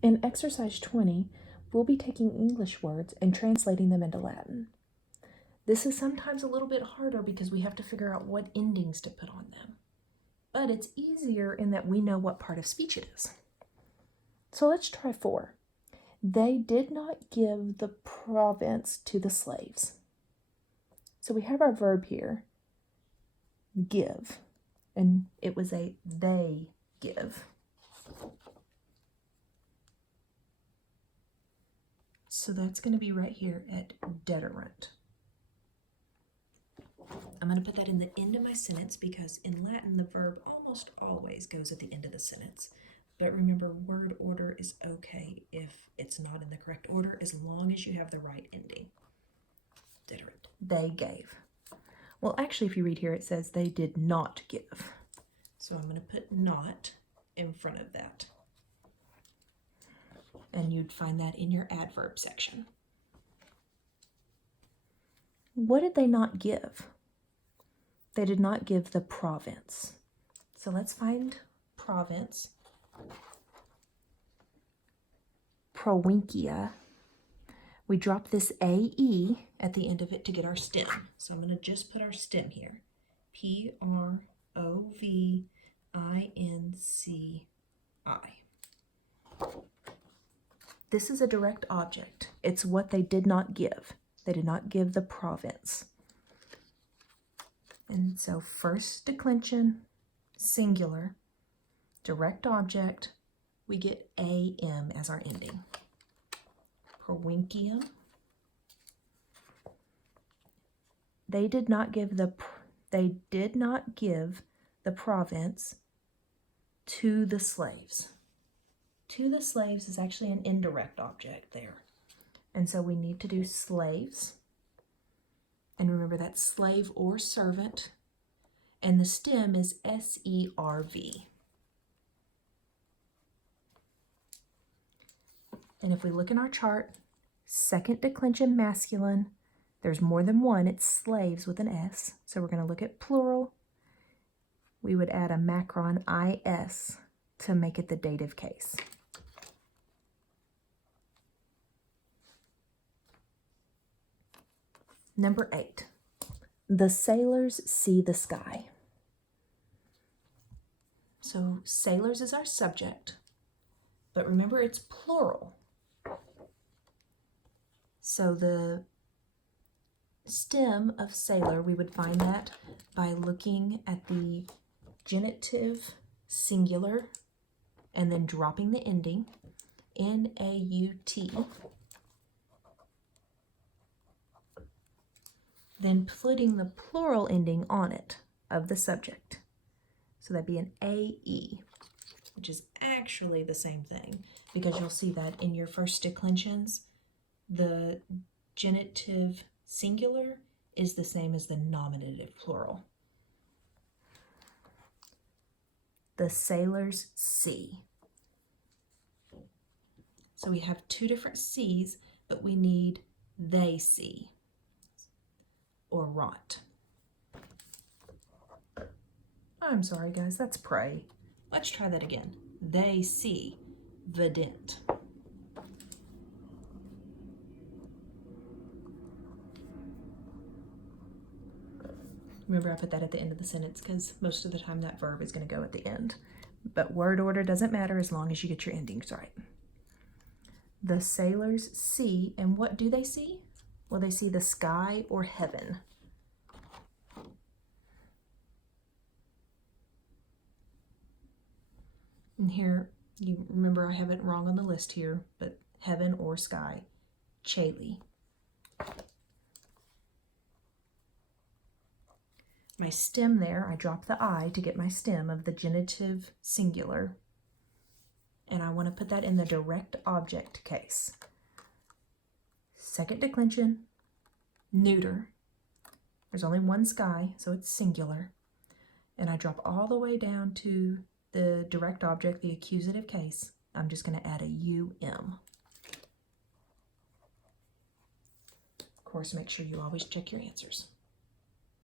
In exercise 20, we'll be taking English words and translating them into Latin. This is sometimes a little bit harder because we have to figure out what endings to put on them. But it's easier in that we know what part of speech it is. So let's try 4. They did not give the province to the slaves. So we have our verb here, give, and it was a they give. So that's going to be right here at deterrent. I'm going to put that in the end of my sentence because in Latin the verb almost always goes at the end of the sentence. But remember, word order is okay if it's not in the correct order as long as you have the right ending. Deterrent. They gave. Well, actually, if you read here, it says they did not give. So I'm going to put not in front of that. And you'd find that in your adverb section. What did they not give? They did not give the province. So let's find province. Provincia. We drop this AE at the end of it to get our stem. So I'm going to just put our stem here. Provinci. This is a direct object. It's what they did not give. They did not give the province. And so first declension, singular, direct object, we get AM as our ending. Provincium. They did not give the province to the slaves. To the slaves is actually an indirect object there. And so we need to do slaves. And remember that's slave or servant. And the stem is SERV. And if we look in our chart, second declension masculine, there's more than one, it's slaves with an S. So we're going to look at plural. We would add a macron IS to make it the dative case. Number 8, the sailors see the sky. So sailors is our subject, but remember it's plural. So the stem of sailor, we would find that by looking at the genitive singular and then dropping the ending, N-A-U-T. Then putting the plural ending on it of the subject. So that'd be an A-E, which is actually the same thing because you'll see that in your first declensions, the genitive singular is the same as the nominative plural. The sailors see. So we have two different C's, but we need they see. Or rot. I'm sorry, guys, that's pray. Let's try that again. They see the dent. Remember, I put that at the end of the sentence because most of the time that verb is going to go at the end. But word order doesn't matter as long as you get your endings right. The sailors see, and what do they see? Well, they see the sky or heaven. And here, you remember I have it wrong on the list here, but heaven or sky, Cheli. My stem there, I drop the I to get my stem of the genitive singular. And I want to put that in the direct object case. Second declension, neuter. There's only one sky, so it's singular. And I drop all the way down to the direct object, the accusative case. I'm just going to add a UM. Of course, make sure you always check your answers.